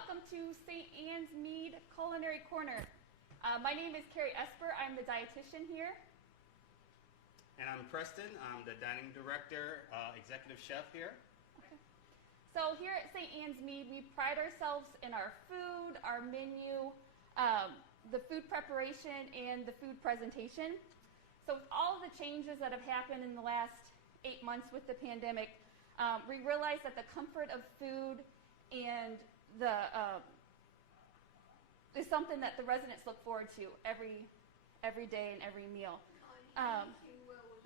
welcome to St. Anne's Mead Culinary Corner. My name is Carrie. I'm the dietitian here. And I'm Preston. I'm the dining director, executive chef here. Okay. So here at St. Anne's Mead, we pride ourselves in our food, our menu, the food preparation, and the food presentation. So with all of the changes that have happened in the last 8 months with the pandemic, we realized that the comfort of food and is something that the residents look forward to every day and every meal.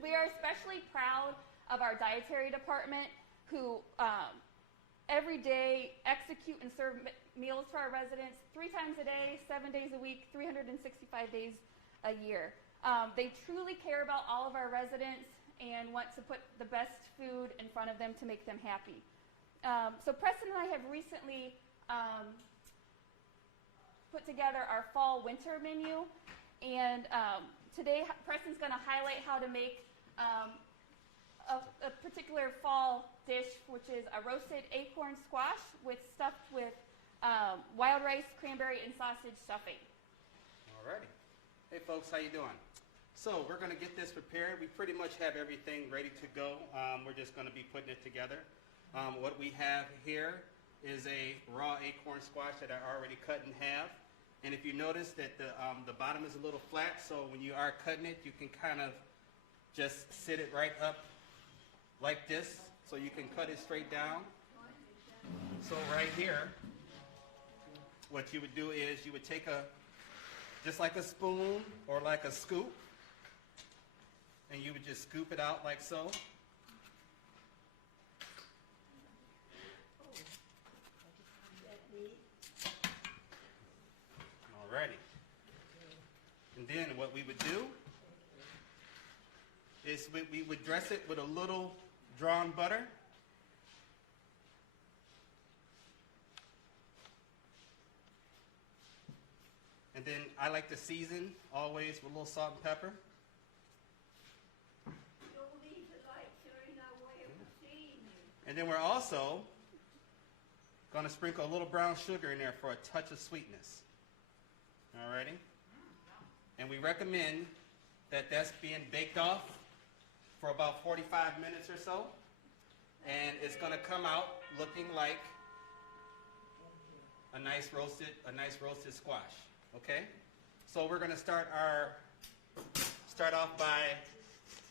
We are especially proud of our dietary department who every day execute and serve meals to our residents 3 times a day, 7 days a week, 365 days a year. They truly care about all of our residents and want to put the best food in front of them to make them happy. So Preston and I have recently put together our fall-winter menu, and today Preston's going to highlight how to make a particular fall dish, which is a roasted acorn squash stuffed with wild rice, cranberry, and sausage stuffing. Alrighty. Hey folks, how you doing? So we're going to get this prepared. We pretty much have everything ready to go. We're just going to be putting it together. What we have here is a raw acorn squash that I already cut in half. And if you notice that the bottom is a little flat, so when you are cutting it, you can kind of just sit it right up like this, so you can cut it straight down. So right here, what you would do is you would take just like a spoon or like a scoop, and you would just scoop it out like so. Alrighty. And then what we would do is we would dress it with a little drawn butter. And then I like to season always with a little salt and pepper. And then we're also going to sprinkle a little brown sugar in there for a touch of sweetness. Alrighty? And we recommend that that's being baked off for about 45 minutes or so. And it's going to come out looking like a nice roasted squash. Okay? So we're going to start off by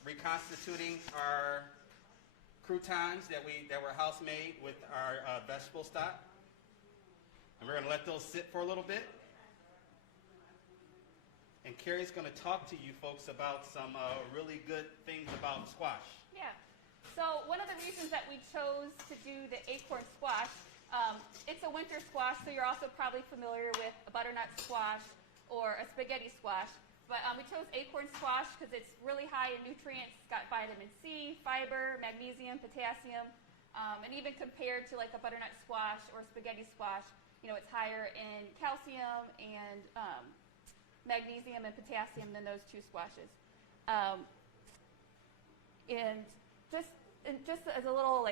reconstituting our croutons that were house made with our vegetable stock. And we're going to let those sit for a little bit. And Carrie's going to talk to you folks about some really good things about squash. Yeah. So one of the reasons that we chose to do the acorn squash, it's a winter squash, so you're also probably familiar with a butternut squash or a spaghetti squash. But we chose acorn squash because it's really high in nutrients. It's got vitamin C, fiber, magnesium, potassium, and even compared to like a butternut squash or a spaghetti squash, it's higher in calcium and magnesium and potassium than those two squashes. And just as a little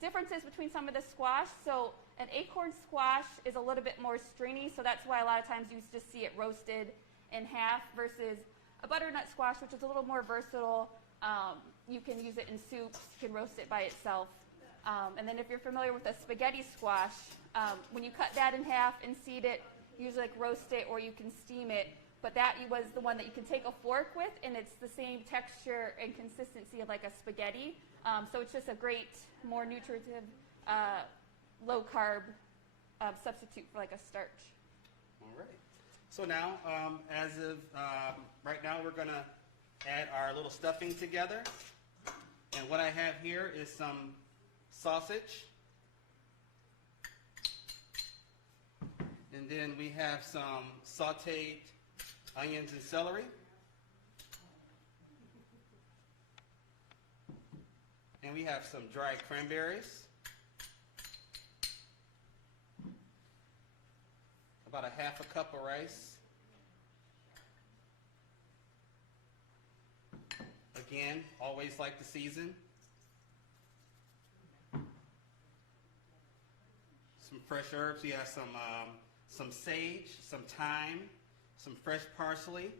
differences between some of the squash. So an acorn squash is a little bit more stringy, so that's why a lot of times you just see it roasted in half versus a butternut squash, which is a little more versatile. You can use it in soups, you can roast it by itself. And then if you're familiar with a spaghetti squash, when you cut that in half and seed it, usually roast it or you can steam it, but that was the one that you can take a fork with, and it's the same texture and consistency of like a spaghetti. So it's just a great, more nutritive, low-carb substitute for like a starch. All right. So now, as of right now, we're going to add our little stuffing together. And what I have here is some sausage. And then we have some sauteed onions and celery. And we have some dried cranberries. About a half a cup of rice. Again, always like to season. fresh herbs. We have some sage, some thyme, some fresh parsley,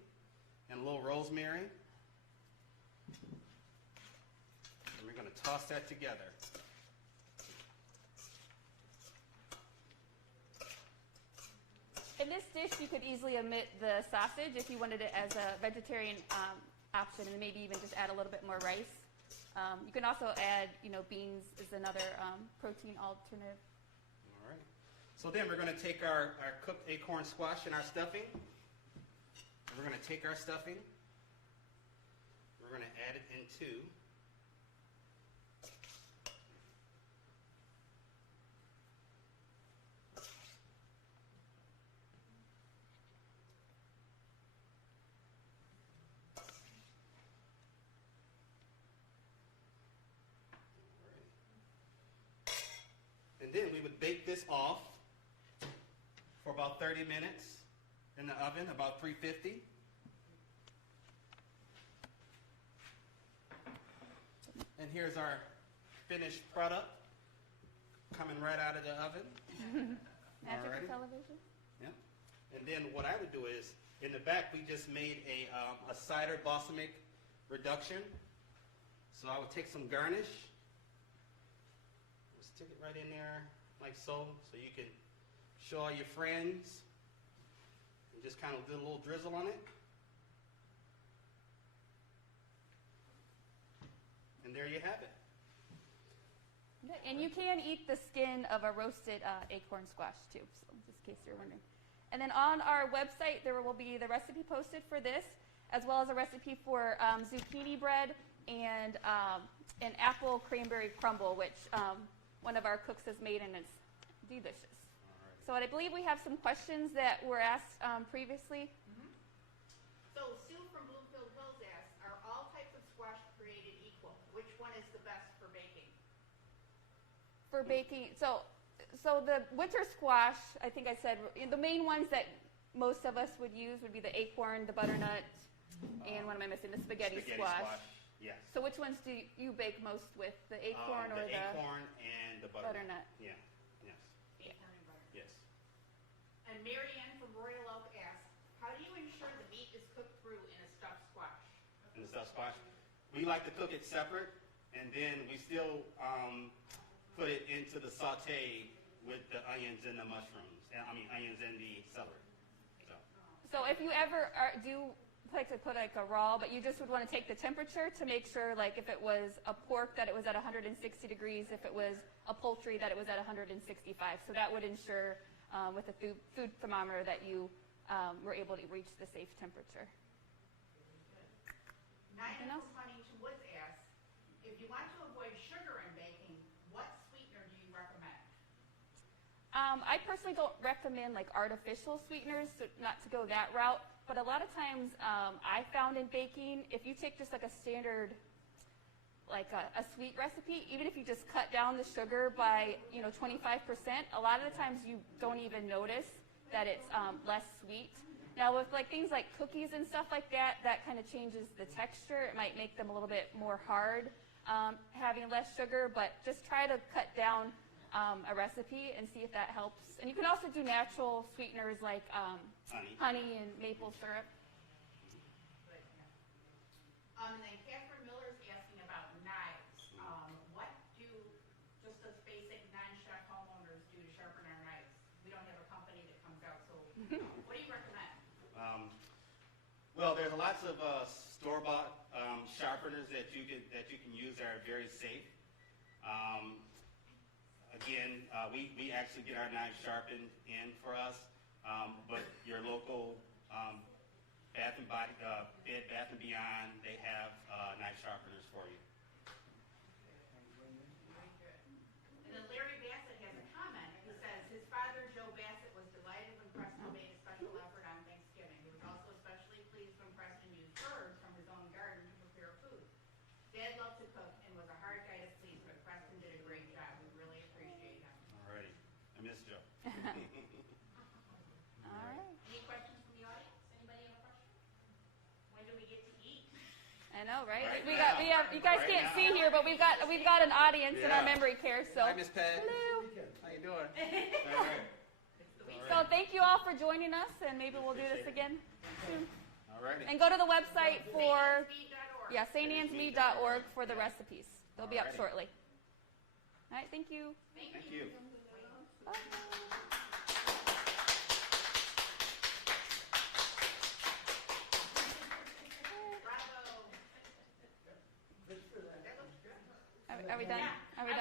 and a little rosemary. And we're going to toss that together. In this dish, you could easily omit the sausage if you wanted it as a vegetarian option, and maybe even just add a little bit more rice. You can also add, beans is another protein alternative. All right. So then we're going to take our cooked acorn squash and our stuffing. And we're going to take our stuffing. We're going to add it into and then we would bake this off for about 30 minutes in the oven, about 350. And here's our finished product coming right out of the oven. Magic Alrighty. of television. Yep. And then what I would do is, in the back, we just made a cider balsamic reduction. So I would take some garnish. Stick it right in there like so you can show all your friends and just kind of do a little drizzle on it. And there you have it. And you can eat the skin of a roasted acorn squash too, so just in case you're wondering. And then on our website, there will be the recipe posted for this, as well as a recipe for zucchini bread and an apple cranberry crumble, which one of our cooks has made, and it's delicious. Alrighty. So I believe we have some questions that were asked previously. Mm-hmm. So Sue from Bloomfield Hills asks, are all types of squash created equal? Which one is the best for baking? For baking, so the winter squash, I think I said, the main ones that most of us would use would be the acorn, the butternut, and what am I missing? The spaghetti squash. Yes. So which ones do you bake most with, the acorn or the acorn and the butternut? Yeah. Yes. Acorn and butter. Yes. And Mary Ann from Royal Oak asks, how do you ensure the meat is cooked through in a stuffed squash? And the stuffed squash, we like to cook it separate, and then we still put it into the saute with the onions and the mushrooms. Onions and the celery. So if you ever do like to put like a raw, but you just would want to take the temperature to make sure, like if it was a pork, that it was at 160 degrees, if it was a poultry, that it was at 165. So that would ensure with a food thermometer that you were able to reach the safe temperature. Nina from Huntington Woods asks, if you want to avoid sugar in baking, what sweetener do you recommend? I personally don't recommend like artificial sweeteners, so not to go that route. But a lot of times I found in baking, if you take just like a standard, like a sweet recipe, even if you just cut down the sugar by 25%, a lot of the times you don't even notice that it's less sweet. Now with like things like cookies and stuff like that, that kind of changes the texture. It might make them a little bit more hard having less sugar, but just try to cut down a recipe and see if that helps. And you can also do natural sweeteners like honey and maple syrup. Good, yeah. And then Catherine Miller's asking about knives. What do just us basic non-chef homeowners do to sharpen our knives? We don't have a company that comes out, so what do you recommend? Well, there's lots of store-bought sharpeners that you can use that are very safe. Again, we actually get our knives sharpened in for us, but your local Bath and Beyond, they have knife sharpeners for you. Very good. And then Larry Bassett has a comment. He says his father, Joe Bassett, was delighted when Preston made a special effort on Thanksgiving. He was also especially pleased when Preston used herbs from his own garden to prepare food. Dad loved to cook and was a hard guy to please, but Preston did a great job. We really appreciate him. Alrighty. I miss Joe. All right. Any questions from the audience? Anybody have a question? When do we get to eat? I know, right? Right We now. have you guys Right can't now. see here, but we've got an audience in our Yeah. memory care. So Hi, Miss Pat. hello. How you doing? All All all for joining us, and maybe we'll do this again soon. All righty. And go to the website for Mead.org. saintandsmead.org for the recipes. They'll be up Alrighty. shortly. All right, thank you. Thank you. Bye. Bravo. Are we done? Are we done?